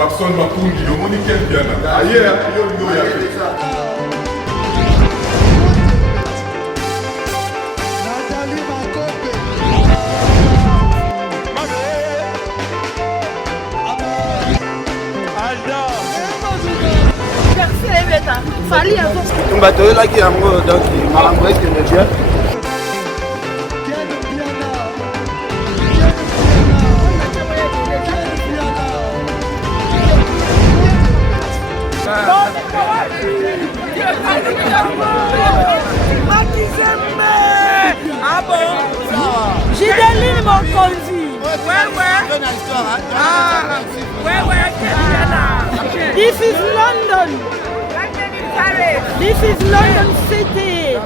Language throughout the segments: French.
Papson Mapundi, le monde qui est bien. Ailleurs, il y a un bateau là qui est en mode donc il m'a envoyé que le bien. Ah bon? J'ai des lignes mon conduit. This is London. This is London City.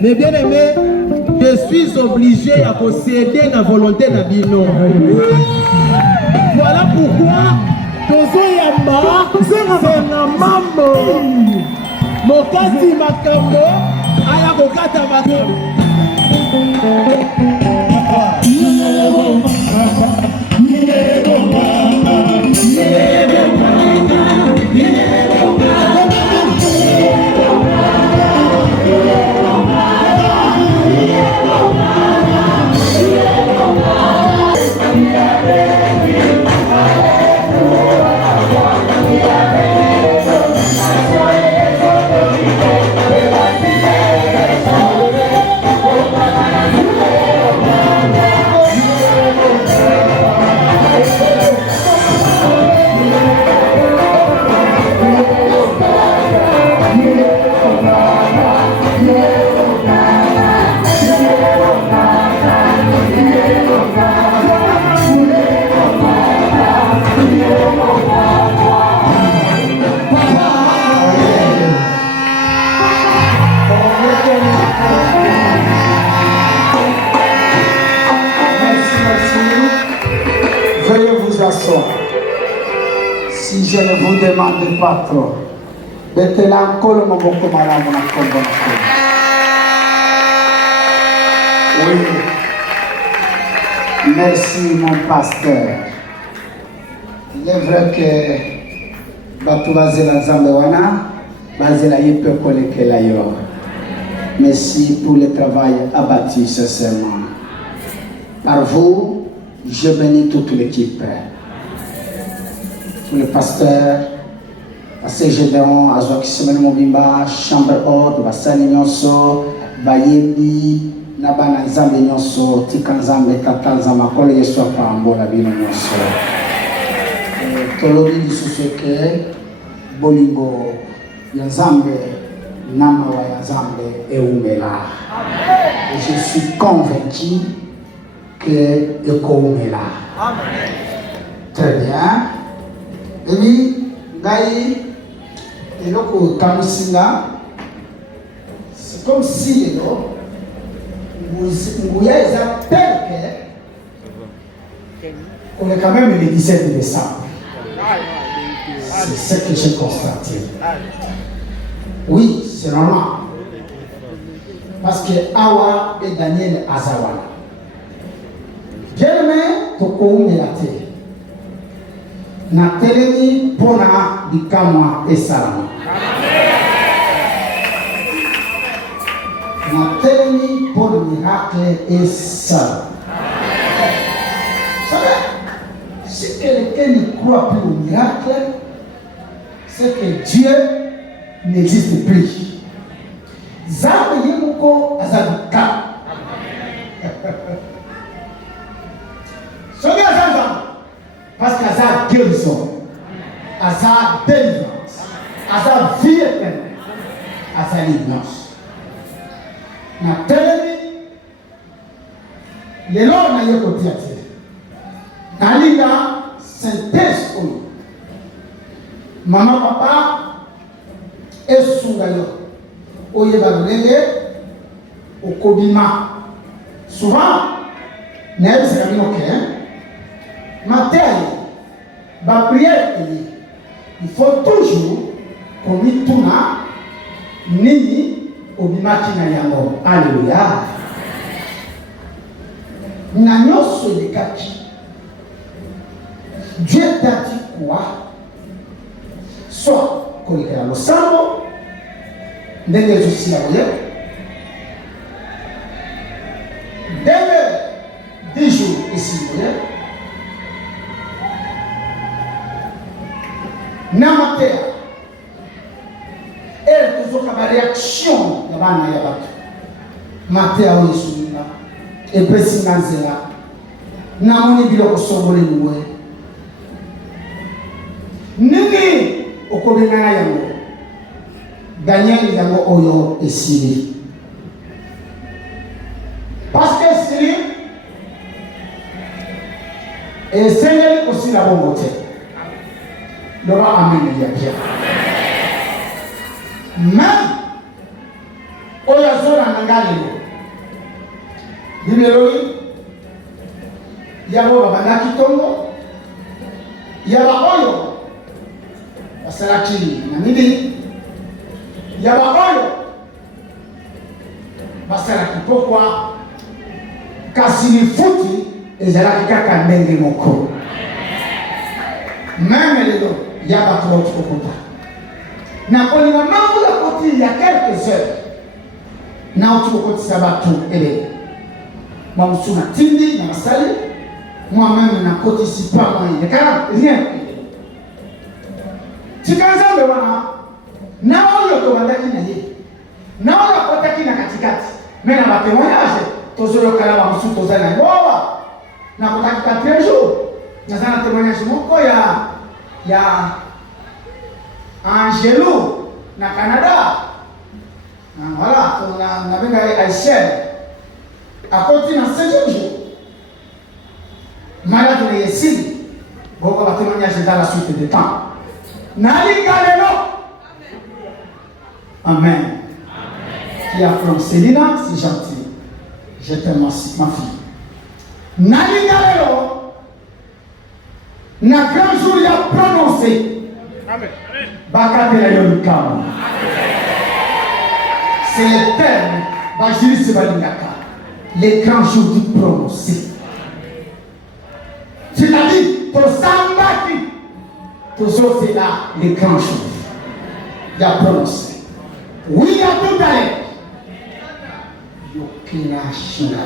Mais bien aimé, je suis obligé à posséder la volonté de Bino. Voilà pourquoi Tozo Yamba, c'est la mambo. Mokati Makambo, Aya Kokata Makambo. Si je ne vous demande pas trop, mettez-la encore mon beaucoup malade, mon accord. Oui. Merci mon pasteur. Il est vrai que Batu Bazela Zambewana, Bazela Yepe Koleke Layor. Merci pour le travail abattu sincèrement. Par vous, je bénis toute l'équipe. Le pasteur, pasteur Gédéon, Azoaki Semene Mobimba, Chambre Haute, Bassani Nyonso, Bayebi, Nabana Nzambe Nyonso, Tika Nzambe, Tata Nzambe, Kole Yesu Apambo, Labino Nyonso. Tolobi Disusuke, Bolingo, Nzambe, Namawa Nzambe, Eumela. Et je suis convaincu que Ekoumela. Très bien. Et puis, c'est comme si Ngouya est tel qu'on est quand même le 17 décembre. C'est ce que j'ai constaté. Oui, c'est normal. Parce que Awa et Daniel Azawana. Bien-aimé, Toko Melate. Na telemi pona dikamwa esalama. Na telemi pour le miracle et ça. Vous savez, si quelqu'un ne croit plus au miracle, c'est que Dieu n'existe plus. Zambe yemuko azabuka. Soyez azamba. Parce qu'Azar guérison, Azar délivrance, Azar vie éternelle, Azar l'ignorance. Na telemi, lelo na yeko tiate. Na linga synthèse oyo. Maman papa esunga yo. Oye balolenge okobima. Souvent, na yebisa kamino ke, matin, ma prière, il faut toujours qu'on y tourne ni au bimaki na yango. Alléluia. Nanyo se le kaki. Dieu t'a dit quoi? Soit qu'on est à l'osamo, n'est les aussi à voyer. Dès 10 jours ici, vous voyez. Namatea elle kuzoka ba réaction ya bana ya bato matea oyesunga epesinga nzela namoni biloko sobole niwe nini okobengana yango Daniel yango oyo esili parce que esili esengeli kosila bongo te. Lora amen ya bien. Même oya zona nangale Bimeloi yabo babana kitongo yaba oyo basalaki na midi yaba oyo basalaki pourquoi kasi ni futi ezalaki kaka ndenge moko. Même les deux, il y a pas trop de contact. Na kolima mambo la koti il y a quelques heures. Na utuko koti sabatu ele. Mamsuna tindi na masali. Moi-même na koti si pas moi. Il y a rien. Tikanza bewana. Na oyo to bandaki na ye. Na oyo kotaki na katikati. Mais na ba témoignage, tozo kala ba msu toza na ngowa. Na kotaki 4 jours. Nazana témoignage moko ya Angelo na Canada. Voilà, on a benga Haïtien. À côté dans 5 jours. Malade de Yessi. Beaucoup de témoignages dans la suite des temps. Nali Galeno. Amen. Qui a from Célina, c'est gentil. Je t'aime ma fille. Nali Galeno. Na grand jour il a prononcé. Amen. Bakatela yolukama. C'est le terme. Bajiri sebalingaka. Les grands jours du prononcé. C'est-à-dire, ton sambaki. Toujours c'est là les grands jours. Il a prononcé. Oui, il a tout à l'heure. Yokina Shina.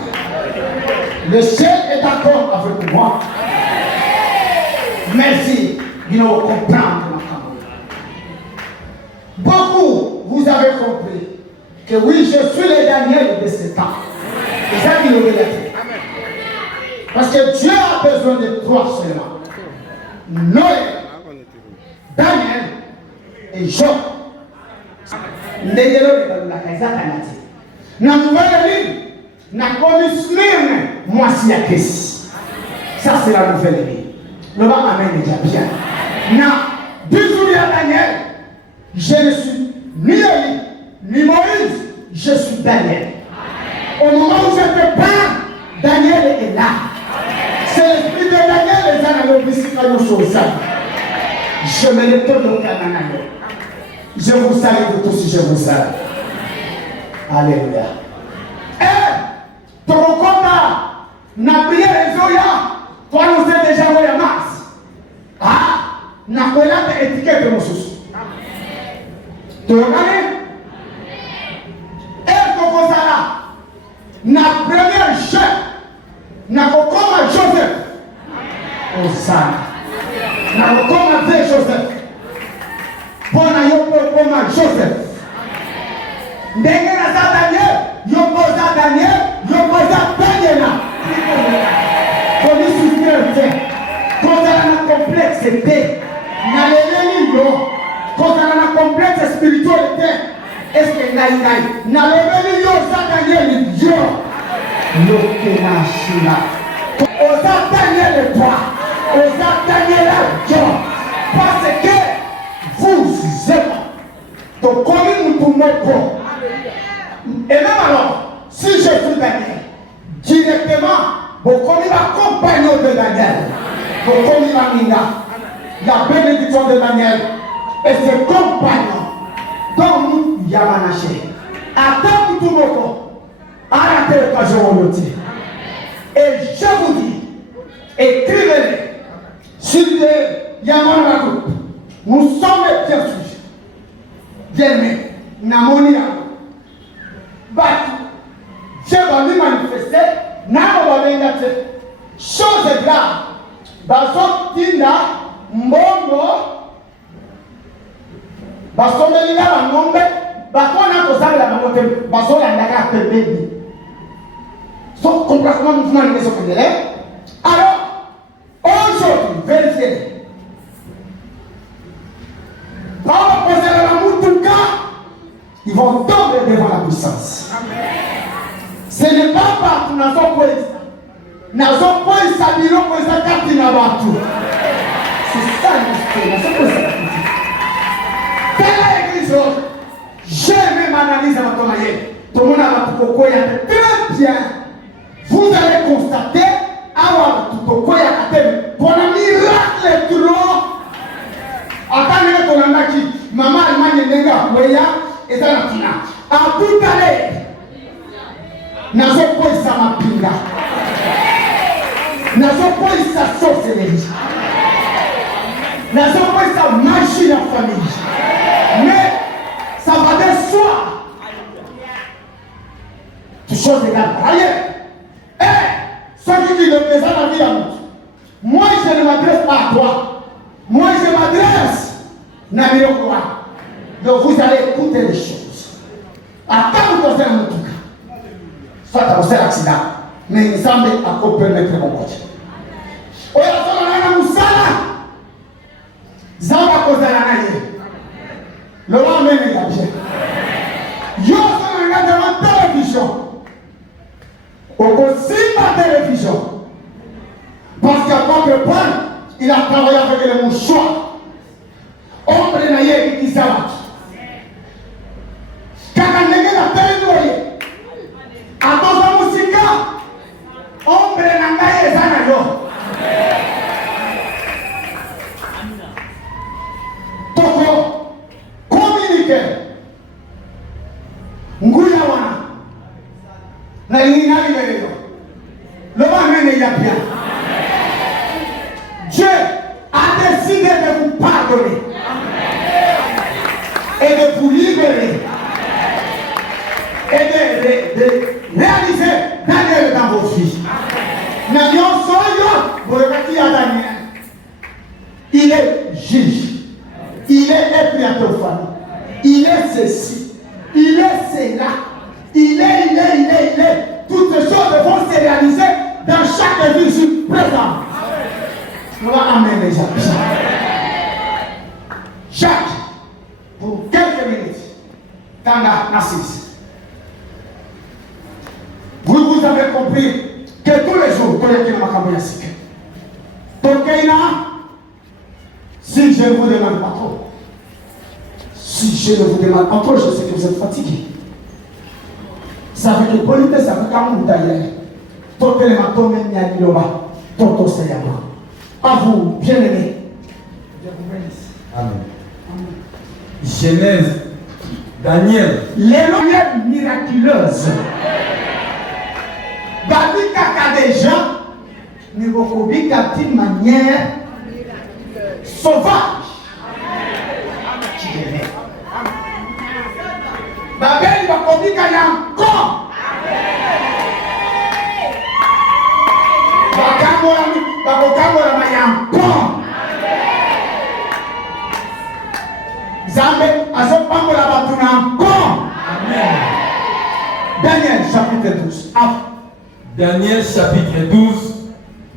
Le ciel est d'accord avec moi. Merci, il faut comprendre ma femme. Beaucoup, vous avez compris que oui, je suis le Daniel de ce temps. C'est ça qu'il veut dire. Parce que Dieu a besoin de toi seulement. Noé, Daniel et Job. Na nouvelle ligne, na commission, moi si la question. Ça c'est la nouvelle ligne. Le bas amène déjà bien. Na, 10 jours à Daniel, je ne suis ni Élie, ni Moïse, je suis Daniel. Au moment où je te parle, Daniel est là. C'est l'esprit de Daniel et ça n'a pas de choses. Je me retourne au Canada. Je vous salue de tous, je vous salue. Alléluia. na prière ezoya toi nous sommes déjà envoyé à Mars na kolata étiquette mosusu tokane ekokozala na premier chef na kokoma Joseph osana na kokoma te Joseph pona yo kokoma Joseph ndenge naza Daniel yo koza Daniel yo koza Daniela kolisuster te kozala na complexe te na leleli yo kozala na complexe spirituel te eske ngai na leleli yo za Daniel yo lokenashila oza Daniel toi oza Daniel yo parce que vous êtes tokomi mutu moko. Et même alors, si je suis Daniel, directement, vous connaissez la compagnon de Daniel, vous connaissez la Minga, la bénédiction de Daniel, et ses compagnons, dont nous, Yamanaché, attends tout le monde, arrêtez le cas, je vous le dis. Et je vous dis, écrivez-les sur les Yamanakou, nous sommes les bien sujets, bien aimés, Namonia. Dieu va lui manifester, chose grave. Bazotinda, mbongo, basomelinga bangombe, bakona kozala la bangote, bazolandaka pembeni. So complètement mouvement de maison. Alors, aujourd'hui, vérifiez. Quand on va poser la moutouka, ils vont tomber devant la puissance. Ce n'est pas partout dans son pays. Dans son pays, ça dit non, c'est ça qui n'a pas tout. C'est ça l'histoire. Quelle église? J'ai même analysé à ton aïe. Tout le monde a très bien. Vous allez constater, avoir tout au quoi il y a pour un miracle trop. Attendez ton amaki. Maman Allemagne n'est pas et ça n'a pas. À tout à l'heure, nous avons pas ça ma pinga. Nous avons pas ça sorcellerie. Nous avons pas ça magie dans la famille. Mais ça va de soi. Toutes choses égales. Ailleurs, ceux qui disent le présent la vie à nous. Moi je ne m'adresse pas à toi. Moi je m'adresse à Namirokwa. Donc vous allez écouter les choses. Attends vous posez un autre cas. Soit à cause l'accident. Mais il semble à quoi permettre mon coach. Oya sono na musala. Zamba cause la naye. Le roi même il a bien. Yo sono na devant télévision. Au cinéma télévision. Parce qu'à Peuple Paul, il a travaillé avec les mouchoirs. Ombre naye qui s'abat. Kaka ndenge na télénoye. Atoza musika. Ombre na ngai ezana yo. Toko communiquer. Nguya wana. Na ingina libero. Le va mener ya bien. Dieu a décidé de vous pardonner. Et de vous libérer. Et de réaliser Daniel dans vos vies. Il est juge. Il est expiatoire. Il est ceci. Il est cela. Il est. Toutes ces choses vont se réaliser dans chaque vie sur présent. On va amener les gens. Jacques, pour quelques minutes, Tanda Nassis. Vous avez compris que tous les jours, si je ne vous demande pas trop, si je ne vous demande pas trop, je sais que vous êtes fatigué. Ça fait que polité, ça fait qu'un mot d'ailleurs. Tout le matin, même il y a du loba. Tout c'est à moi. À vous, bien-aimés. Amen. Genèse, Daniel. Les lumières miraculeuses. Babika des gens, mais beaucoup d'une manière sauvage. Babel bakobika yanko. Bakokambola mayanko. Zambe azopambola batu nanko. Amen. Daniel chapitre 12. Daniel chapitre 12,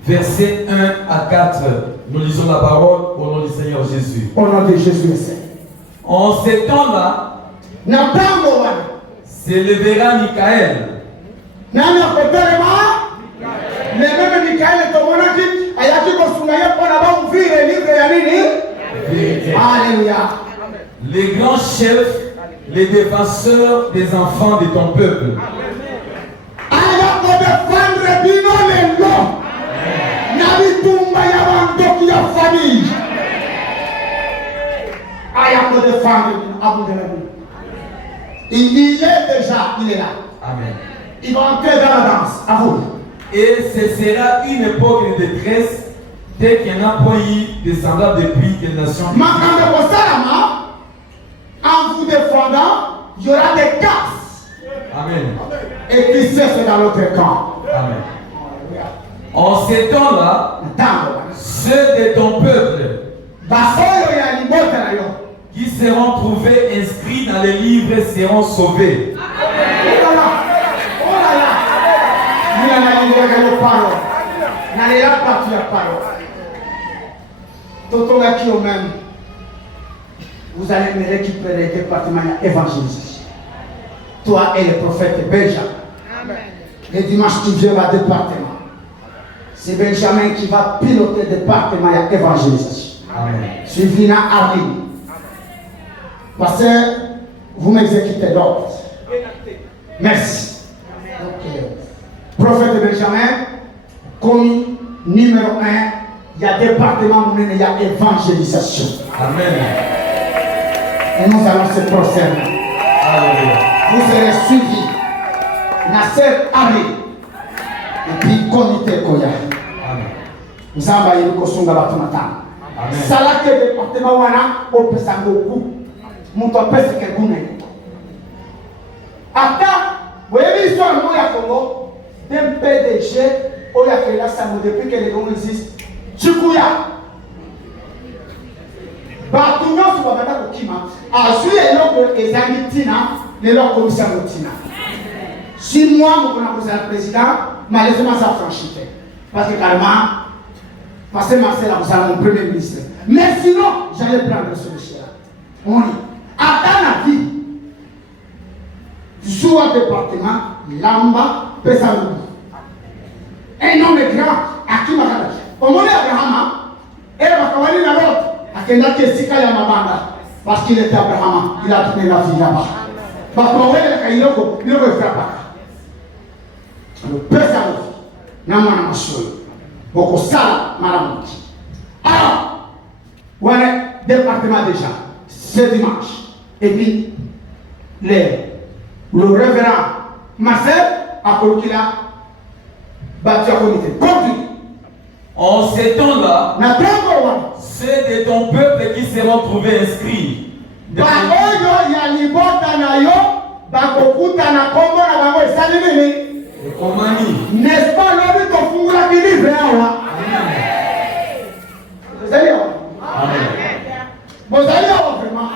versets 1 à 4. Nous lisons la parole au nom du Seigneur Jésus. Au nom de Jésus le Seigneur. En ces temps-là, s'élèvera Michaël. Nani akotelema? Le même Michaël tomonaki ayaki kosungaye pona ba ouvrir livre ya nini? Alléluia. Les grands chefs, les défenseurs des enfants de ton peuple. Aya ko défendre bino lelo. Na bitumba ya bandoki ya famille. Aya ko défendre bino abundela bino. Il y est déjà, il est là. Amen. Il va entrer dans la danse. À vous. Et ce sera une époque de détresse dès qu'il n'y en a point eu de semblable depuis que les nations. En vous défendant, il y aura des casses. Amen. Et qui sait c'est dans l'autre camp. Amen. En ces temps-là, ceux de ton peuple qui seront trouvés inscrits dans les livres seront sauvés. Vous allez me récupérer le département évangélisation. Toi et le prophète Benjamin. Le dimanche qui vient va département. C'est Benjamin qui va piloter le département évangélisation. Suivi na Arline. Parce que vous m'exécutez l'ordre. Merci. Prophète Benjamin, commis numéro 1, il y a département, il y a évangélisation. Amen. Et nous allons se prosterner. Vous serez suivis. Nasser Ari. Et puis comité Koya. Nous allons aller au Kosunga Batumata. Salake département wana au Pesangoku. Mon pèse que vous n'avez pas. Ata, vous voyez l'histoire du Congo d'un PDG où il a fait la Samo depuis que le Congo existe. Chikuya. Batunya sur la bataille Kima. A suivi l'autre Ezani Tina, l'autre commissaire Tina. 6 mois, vous connaissez le président, malheureusement ça franchit. Parce que carrément, parce que Marcel a besoin de mon premier ministre. Mais sinon, j'allais prendre ce monsieur-là. On y. Attends la vie. Sous un département, Lamba, Pesarou. Un homme grand, à qui m'a dit. Au moment où Abraham, elle va commencer la l'autre. À qui n'a que Sika Yamabanda. Parce qu'il était Abraham, il a tourné la vie là-bas. Parce qu'on voit le Kaïloko, il ne veut faire pas. Le Pesarou, Namana Machoui. Beaucoup ça, madame. Alors, voilà, département déjà, c'est dimanche. Et puis, le révérend Marcel a colloqué là, battu à comité. Continue. En ces temps-là, ceux de ton peuple qui seront trouvés inscrits. N'est-ce pas l'homme qu'on fout la livre là? Vous allez voir. Vous allez voir vraiment.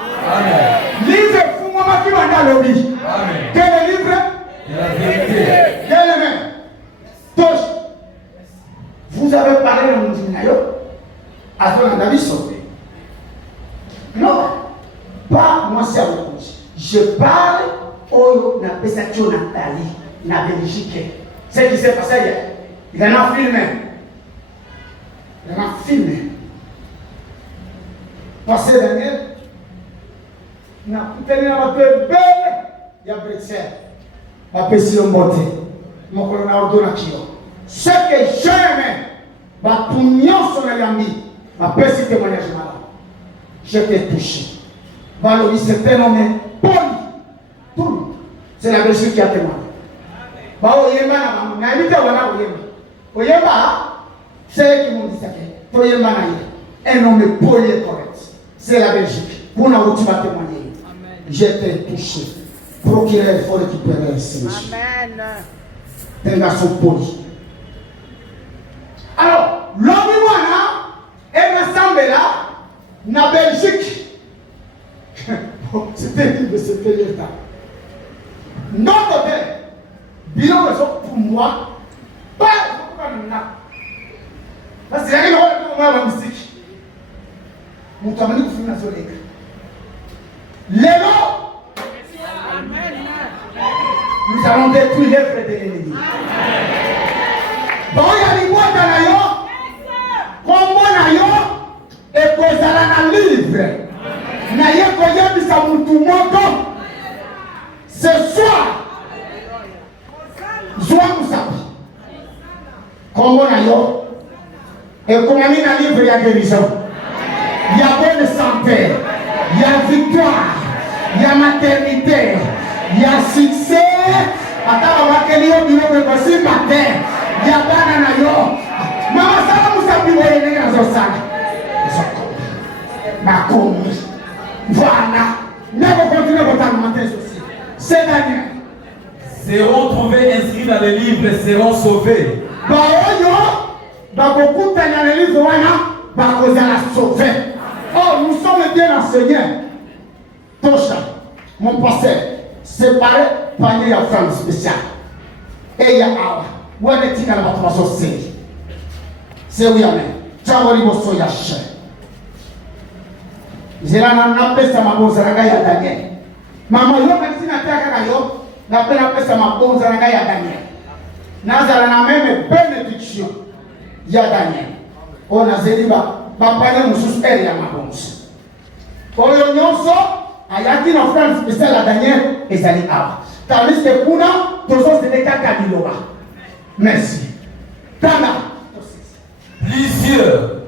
Livre fou moi qui m'a dans le lit. Quel livre? La vérité. Quel est même? Tous. Vous avez parlé de mon dîner. À ce moment-là, sauvé. Non. Pas moi c'est à vous. Je parle au Napesatio Nathalie. Na Belgique. C'est ce qui s'est passé hier. Il en a filmé. Il en a filmé. Passé dernier, il a tenu la belle. Il y a Bruxelles. Il a passé le monté. Mon colonel ordonne ce que j'aime, ma pugnon sur la yambi, ma passé témoignage malade. J'étais touché. Valoris s'est nommé Paul. Tout. C'est la Belgique qui a témoigné. Ba oyemba na mamu. Na ibite wala oyemba. Oyemba, c'est qui m'ont dit ça. Oyemba na ye. Un homme poli et correct. C'est la Belgique. Pour la route, tu vas témoigner. J'étais touché. Procureur, il faut récupérer ici. Amen. C'est un garçon poli. Alors, l'homme est ensemble là, na Belgique. C'était de ce pays-là. Notre côté, bilan pour moi, pas parce que rien pour moi la musique. Mon tamani pour finir sur l'écran. Lélo, nous allons détruire l'œuvre de l'ennemi. Bon, il y a des mois dans la yo, comme moi na yo, et kozala na livre. Na ye koye bisa mutu moko. Ce soir, Zoua Moussapi, Kombo na yo, et comme ami na livre, il y a guérison, il y a bonne santé, il y a victoire, il y a maternité, il y a succès. Attends, on va que l'on dit que c'est matin, il y a banana yo. Maman, ça va Moussapi, vous voyez, dans un sac. Ma commis. Voilà. Ne vous continuez votre argumentaire aussi. C'est Daniel. Seront trouvés inscrits dans les livres, seront sauvés. Dans beaucoup dans les livres, vous allez sauver. Oh, nous sommes bien enseignés. Tosha, mon pasteur, séparé, panier à femme spéciale. Et il y a Awa. Où est-ce qu'il y a la formation série? C'est où il y a même. Tu as vu le soya cher. J'ai la nappe sa mabonzaranga ya Daniel. Maman yo kasi na taka yo, na pena sa mabonzaranga ya Daniel. Nazala na même bénédiction ya Daniel. On a zeliba bapanya mususu eri ya mabonzo. Oyo nyonso ayaki na frère spécial à Daniel ezali awa. Tandis que kuna tozo se kaka biloba. Merci. Tana. Plusieurs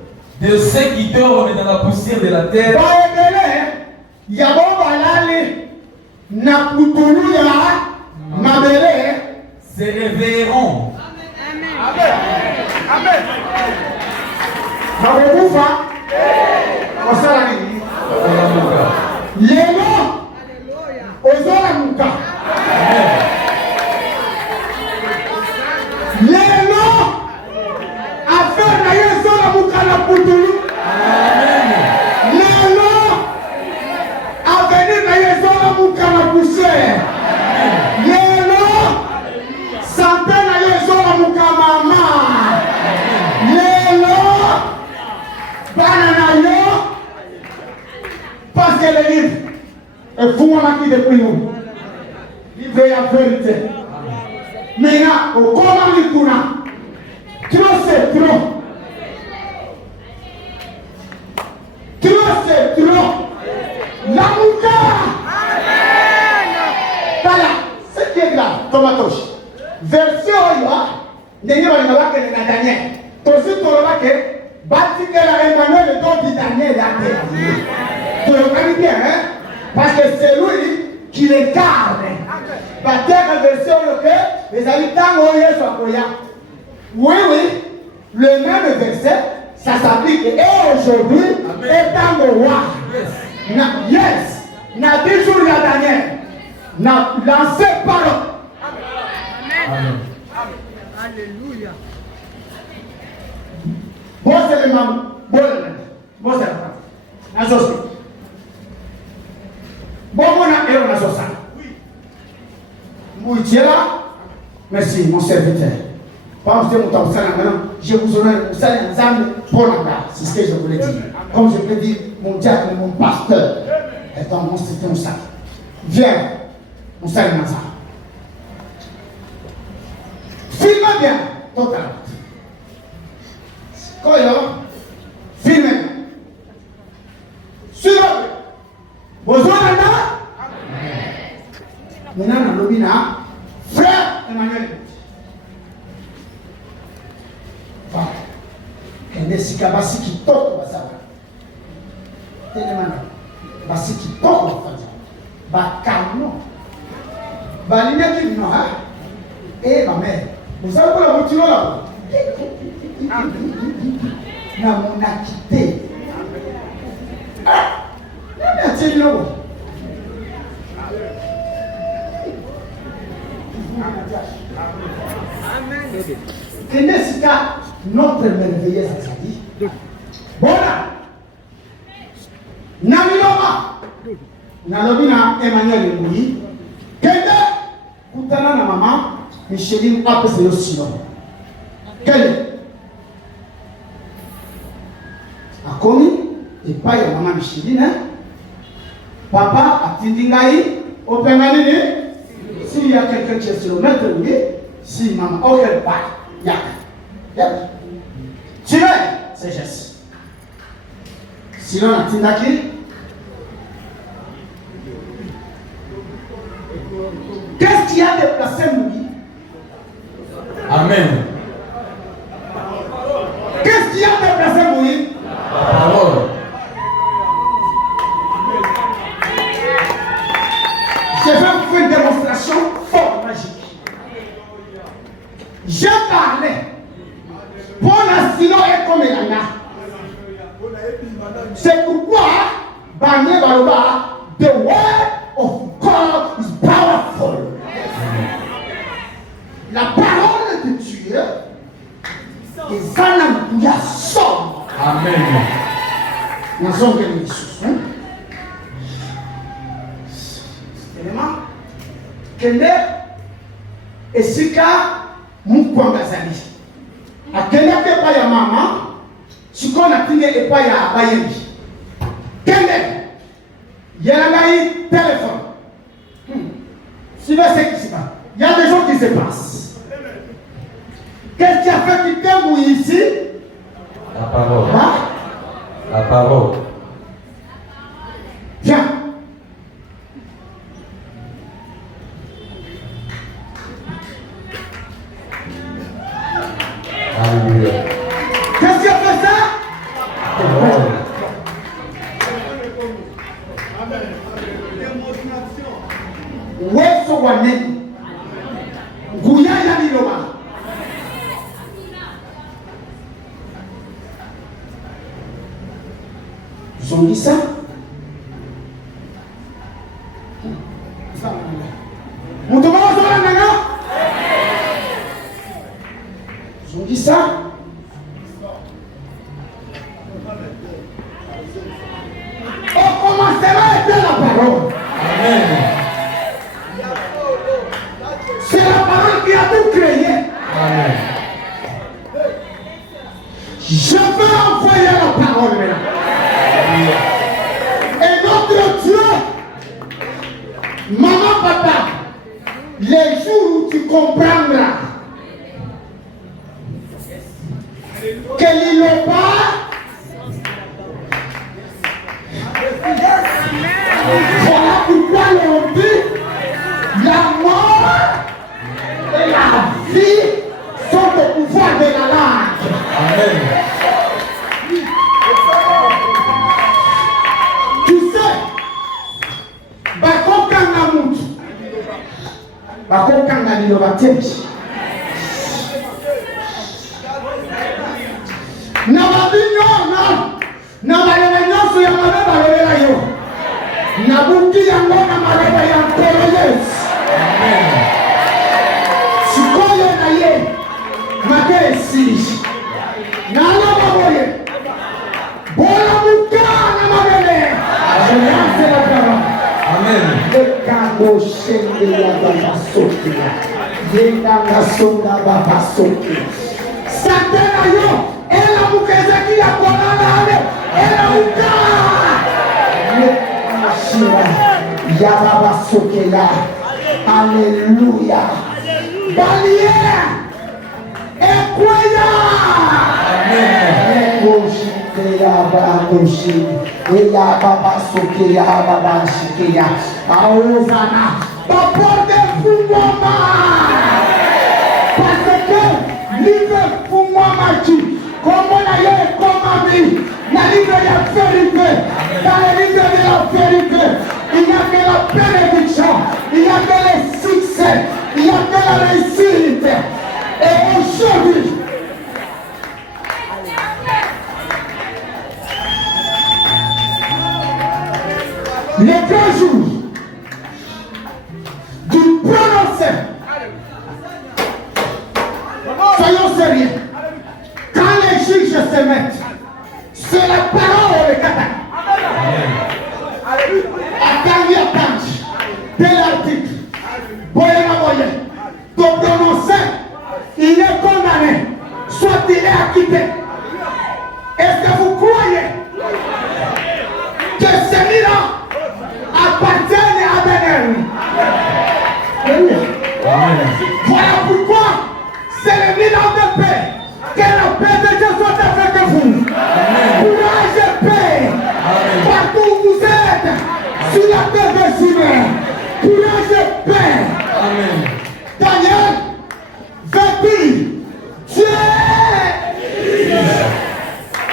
de ceux qui dorment dans la poussière de la terre se réveilleront. Amen. Amen. Parce que le livre est fou qui depuis nous. Livre est la vérité. Maintenant, au comment il tourne, trop c'est trop. Trop c'est trop. L'amour. Voilà, ce qui est là, Tomatoche. Verset Oyoa, n'est pas le Daniel. Tosi Tolobake, bâti que la Emmanuel est donc Daniel là. Tu le connais bien, hein? Parce que c'est lui qui l'incarne. Bâti que verset Oyoke, les habitants Oye sont Oya. Oui, le même verset, ça s'applique et aujourd'hui, étant le roi. Yes, n'a toujours la Daniel. N'a lancé parole. Amen. Alléluia. Bon, c'est le même. Bon, c'est le même. Bon, on a oui. Mouitiela. Merci, mon serviteur. Pas vous mon temps, je vous honneur, vous allez ensemble pour la part. C'est ce que je voulais dire. Comme je peux dire, mon diable, mon pasteur est dans mon système sac. Viens, on salue dans ça. Filme bien, totalement. Quand il y a filmé, sur besoin d'un maintenant, nous frère Emmanuel. Voilà. Et les sikabasi qui toquent, ça va. Télémana. Basi qui toquent, ça va. Ba calme. Ba ligne qui non, hein. Et ma mère, vous savez quoi la voiture là? Na mon a quitté. Mais tiens là. Tenez ce cas, notre merveilleuse Azali. Voilà. Namiloma. Nalobina Emmanuel Mouyi. Kende. Kutana na maman. Micheline apese yo sino. Kende. Akomi. Et pas ya maman Micheline. Papa atindi ngai. Openganini. S'il y a quelqu'un qui est sur le maître, oui. Si maman, ok, bye. Yak. Yak. Tirez, c'est geste. Sinon, la tindaki. Qu'est-ce qui a déplacé Moui? Amen. Qu'est-ce qui a déplacé Moui? La parole. Je vais vous faire une démonstration fort magique. J'ai parlé. Pour la silo et comme elle a. C'est pourquoi, Bane Baloba, the word of God is powerful. La parole de Dieu est Zanamouya Som. Amen. Nous sommes des choses. Élément. Kende esika mukwanga zali. Akende ke pa ya mama, sikona tinge e pa ya bayebi. Kende yelanga téléphone. Si vous savez ce qui se passe, il y a des choses qui se passent. Qu'est-ce qui a fait quitter vous ici? La parole. Hein? La parole. Viens. Alléluia. Qu'est-ce qui a fait ça? Parole. Weso wane Guya ya liloba. Zongisa Mutoba wazora nanga Zongisa on commencera à dire la parole. Amen. C'est la parole qui a tout créé. Amen. Je veux envoyer la parole maintenant. Et notre Dieu, maman, papa, les jours où tu comprendras qu'il n'est pas voilà pourquoi l'on dit la mort et la vie sont au pouvoir de la langue. Amen. Tu sais, bakokanga mutu, bakokanga liloba teki. Na babinyo na balebe nyonso ya mabe balobela yo. Na buki yango na malebe ya nkolo Yesu. Sikoyo na ye, make esili. Na alaba boye, bola muka na mabele. Je lance la parole. Amen. Le kango shende ya baba soki. Yenda songa baba soki. Satana yo, ela mukezeki ya kolana ale. Ela muka. Le ya baba soki ya. Alléluia. Balier. Ekwaya. Amen. Ya babushi, ya baba soke ya baba shike ya, aozana, paporde fumama, parce que livre fumama qui, comment la yé comment mi, la livre ya vérité, dans le livre de la vérité, il y a de la bénédiction, il y a de le succès, il y a de la réussite, les 2 jours du prononcé. Soyons sérieux. Quand les juges se mettent, c'est la parole de Kata. Attends, de l'article. Boyena, pour prononcer, il est condamné, soit il est acquitté. Est-ce que vous croyez que celui-là appartient à Daniel? Voilà pourquoi c'est le bilan de paix. Que la paix de Dieu soit avec vous. Courage et paix. Partout où vous êtes, sur la terre des humains. Courage et paix. Daniel, vêtu, Dieu.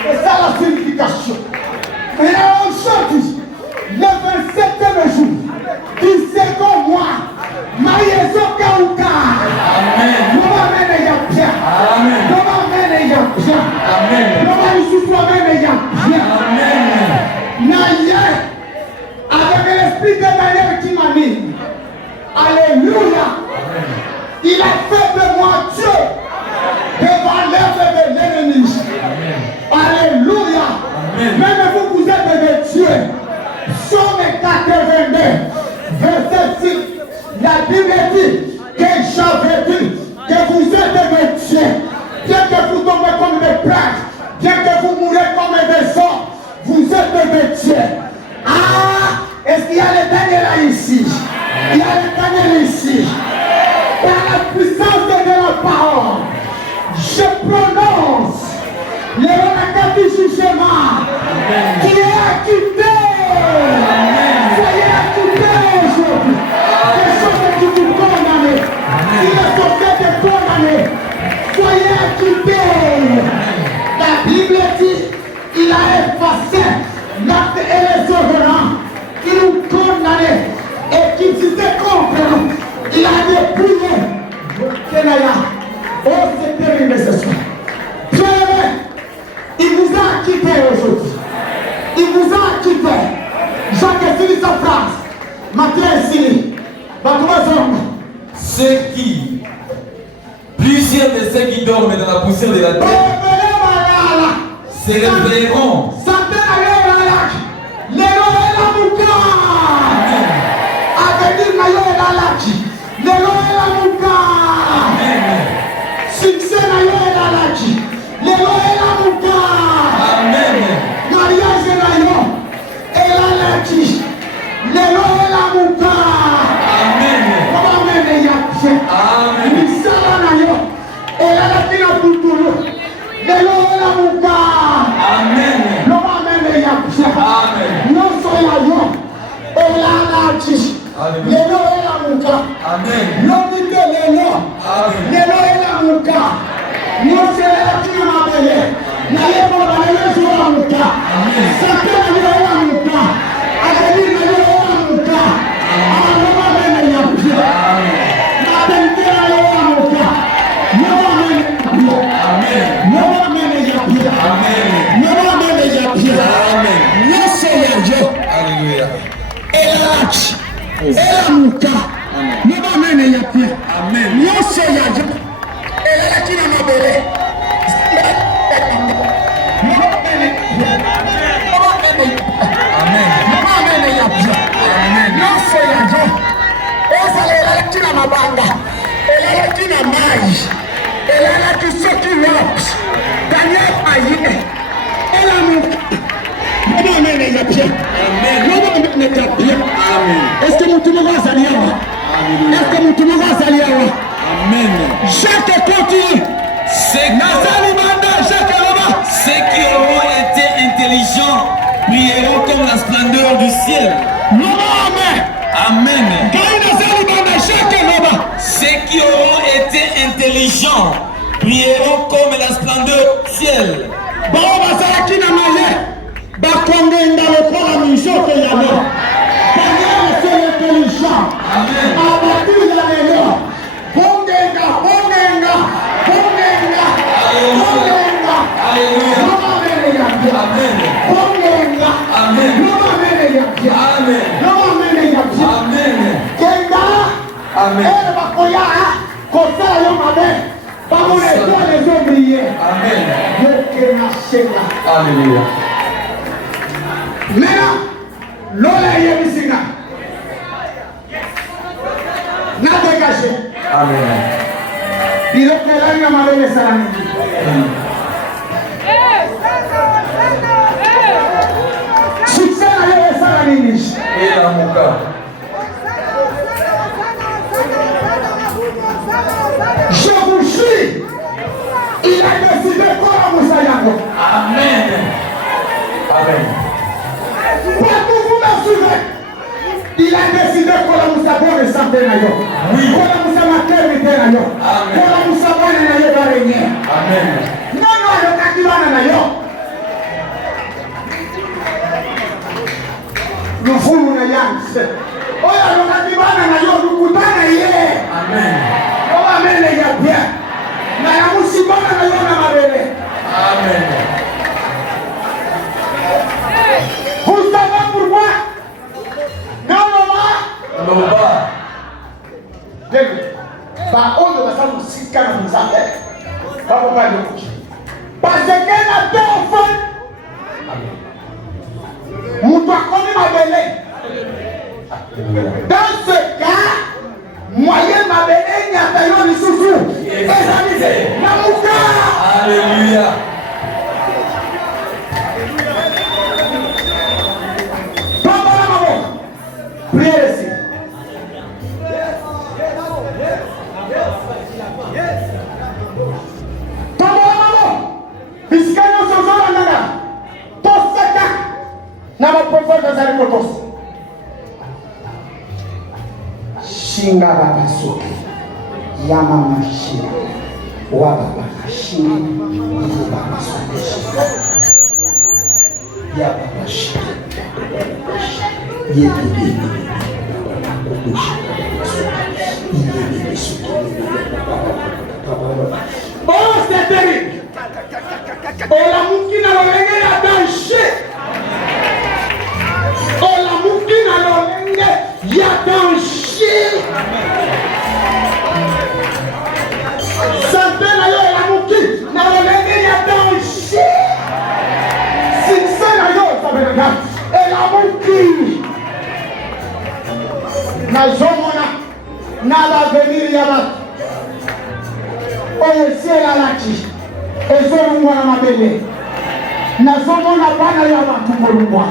C'est ça la signification. Et aujourd'hui, le 27e jour du 2e mois, Maïezo Kauka. Amen. Avec l'esprit de Daniel qui m'anime. Alléluia. Il a fait de moi Dieu devant l'œuvre de l'ennemi. Alléluia. Même vous, vous êtes des dieux. Psaume 82, verset 6. La Bible dit que j'avais dit que vous êtes des dieux. Bien que vous tombez comme des plaques, bien que vous mourrez comme des hommes, vous êtes des dieux. Ah, est-ce qu'il y a les Daniel là ici? Il y a les Daniel ici. Par la puissance de la parole, je prononce le requête du jugement qui est acquitté. Soyez acquittés aujourd'hui. Les choses qui vous condamnent, si la société est condamnée, soyez acquittés. La Bible dit, il a effacé l'acte et les œuvres qui nous condamnaient et qui disaient contre nous. Il a dépouillé. Oh, c'est terrible ce soir. Bien-aimé, il vous a acquitté aujourd'hui. Il vous a acquitté. Jacques finit sa phrase. Matthieu est fini. Ceux qui, plusieurs de ceux qui dorment dans la poussière de la terre, se réveilleront. Est-ce que nous tournons à Saliawa? Est-ce que nous tournons à Saliawa? Amen. Jacques continue. Ceux qui auront été intelligents brilleront comme la splendeur du ciel. Amen. Ceux qui auront été intelligents brilleront comme la splendeur du ciel. Amen. Amen. Et bakoya, kosala yo mabe. Bamona étoile les ont brillé. Amen. Alléluia. Maintenant, l'ola yebisinga. Na dégagé. Amen. Biloko elani na mabele salami. Succès na yo salami. Et la moka. Je vous jure, il a décidé quoi Moussaïako. Amen. Amen. Partout vous me suivez. Il a décidé quoi Moussaïako de santé na yo. Oui. Quoi Moussaïako de na yo. Amen. Quoi Moussaïako na yo va régner. Amen. Non, non, le kakibana na yo. Nous voulons na yans. Oya le kakibana na yo, nous kutana ye. Amen. Amen les gars, bien. Na ya musibana na yo na mabele. Amen. Vous savez pourquoi? Non, maman. Loba. Ba oyo basala musika na Nzambe. Bako ba yo. Parce que na te enfant. Mutu akomi mabele. Dans ce cas, moyen mabele nyata yo lisusu. Ezalize na muka. Alléluia. Tomba la mabo. Priez ici. Tomba la mabo. Bisikanya sozola nana. Toseka. Na maprofeta zali kotos. Shinga baba soki. Yama mashina. Wa baba mashina. Ibu baba soki. Ya baba shina. Oh, c'est terrible. Oh, la moukina l'olenge ya danger. Oh, la moukina l'olenge ya danger. Santé na yo la moukina l'olenge ya danger. Succès na yo, ça veut dire. Et la moukina. Nazomona na l'avenir ya bato oyo esiela laki ezolungwa na mabele nazomona bana ya bato kolungwa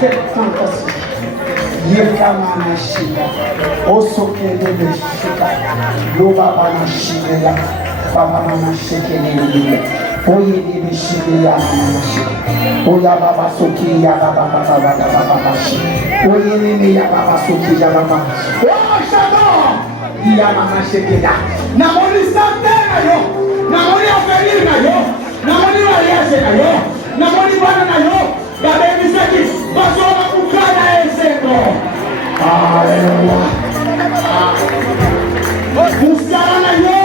septantasi yekama na shika osokele beshika lobaba na shilela baba na shekelele oyedi beshilela na shika oya baba soki ya baba oyedi ya baba soki ya baba oh j'adore ya mama shekela namoni santé na yo namoni avenir na yo namoni mariage na yo namoni bana na yo babebisaki bazoba kukana esengo Alléluia musala na yo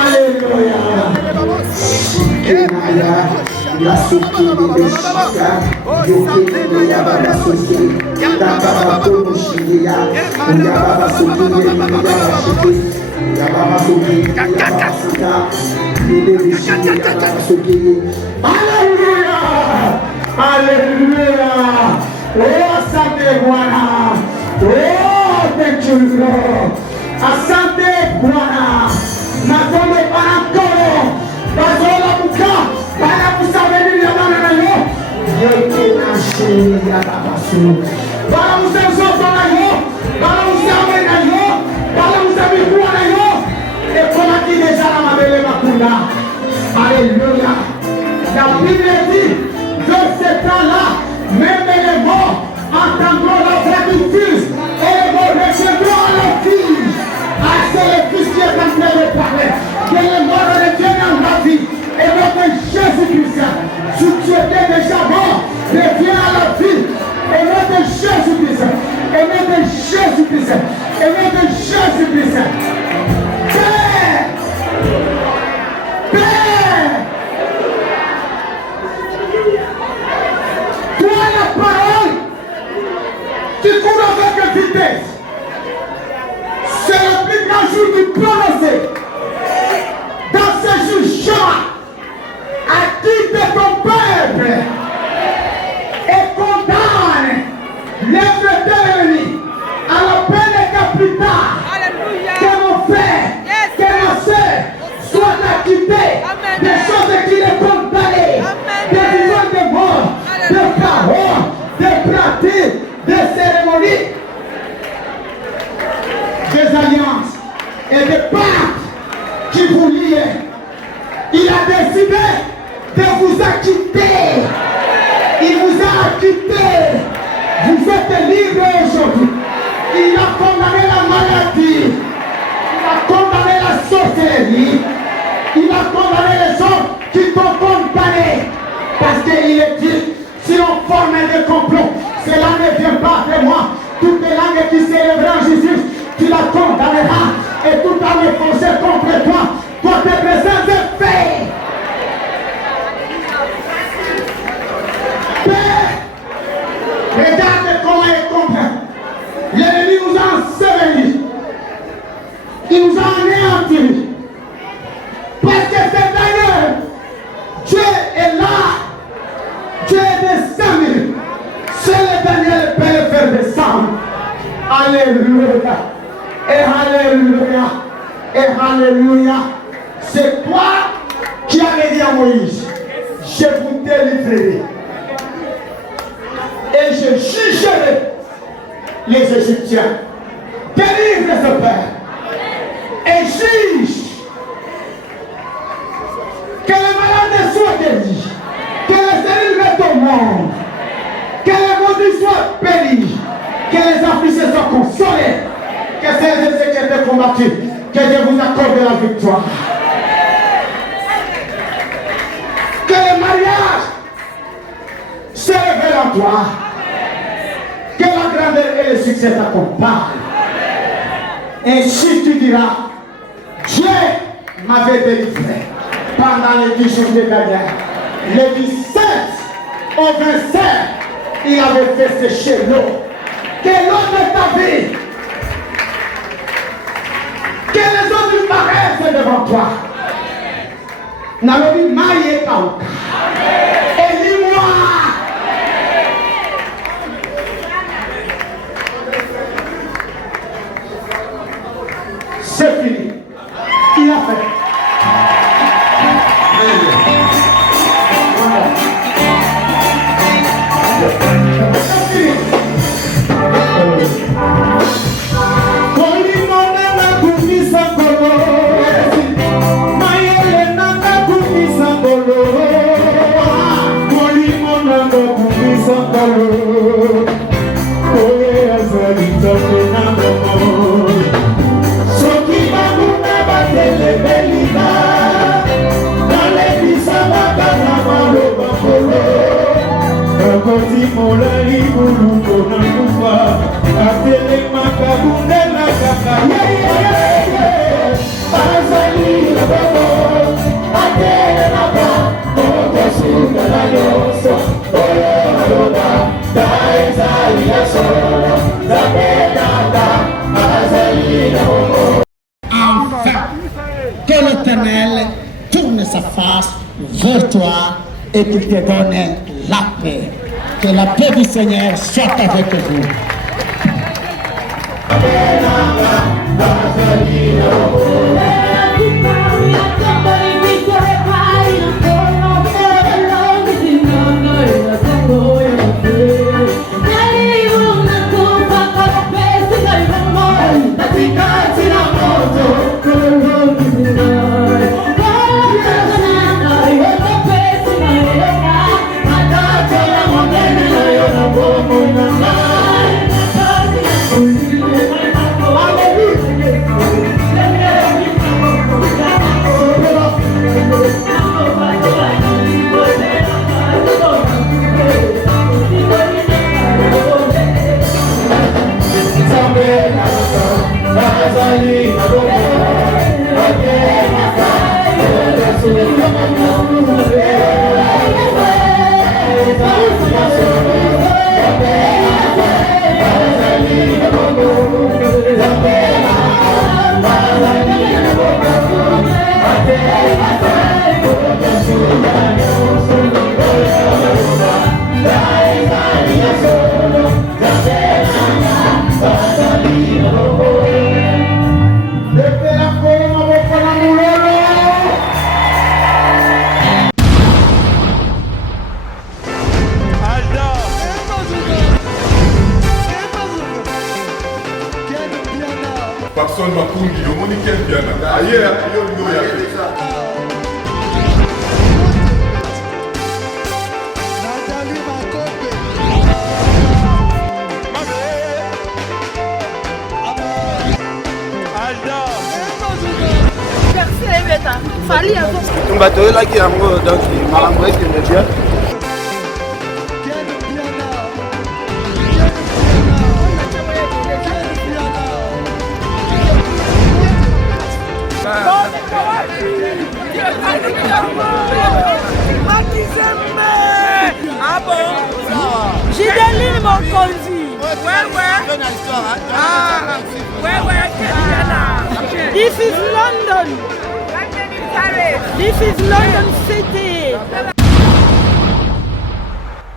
Alléluia Kenaya la soki de shika yoke ya baba soki baba kono shiya ya baba soki ya baba soki ya baba soki ya baba soki Alléluia Alléluia oh asante Bwana oh thank you Lord asante Bwana natombe panakoro bazola muka para kusabeni ya bana na yo yoke na shiri ya baba soki para musezoto na yo para musabe na yo para musabikuwa na yo ekomaki deja na mabele makunda Alléluia la Bible dit de ce temps-là même les morts entendront la voix du Fils et les morts recevront le Fils c'est le Fils qui est en train de parler que les morts reviennent en la vie et notre Jésus-Christ si tu étais déjà mort reviens à la vie et notre Jésus-Christ et notre Jésus-Christ et notre Jésus-Christ Père Père toi la parole qui court avec vitesse un jour du prononcé. Dans ce jugement, acquitte ton peuple et condamne l'œuvre de l'ennemi à la peine capitale. Que mon frère, que ma soeur soit acquitté des choses qu'il est condamné, des visions de mort, de paroles, de pratiques, de cérémonies, des alliances et des pactes qui vous lient. Il a décidé de vous acquitter. Il vous a acquitté. Vous êtes libre aujourd'hui. Il a condamné la maladie. Il a condamné la sorcellerie. Il a condamné les gens qui t'ont condamné. Parce qu'il est dit, si on forme des complots, cela ne vient pas de moi. Toutes les langues qui s'élèveront en Jésus, tu la condamneras. Et tout arme forcée contre toi, toi tes présents de paix. Regarde comment il comprend. L'ennemi nous a enseveli. Il nous a anéantis. Parce que c'est d'ailleurs, Dieu est là. Dieu est descendu. Seul Daniel peut le faire descendre. Alléluia. Et alléluia. Et alléluia. C'est toi qui avais dit à Moïse, je vous délivrerai. Et je jugerai les Égyptiens. Délivre ce père. Et juge. Que les malades soient guéris. Que les stériles mettent au monde. Que les maudits soient bénis. Que les affligés soient consolés. Que celles et ceux qui étaient combattus, que Dieu vous accorde la victoire. Que le mariage se révèle en toi. Que la grandeur et le succès t'accompagnent. Ainsi tu diras, Dieu m'avait délivré pendant les 10 jours de Daniel. Le 17 au 27, il avait fait sécher l'eau. Que l'eau de ta vie, que les eaux du paraissent devant toi. N'allons maille kauka. Et dis-moi. C'est fini. Il a fait. C'est fini. Que l'Éternel tourne sa face vers toi et qu'il te donne la paix. Que la paix du Seigneur soit avec vous. Paxson Makundi, le Monique Piana. Aïe, yo ya. Tumbato là qui a un donc malambo qui me bien. Ah bon? Gideline Mokonzi. This is London. This is London City.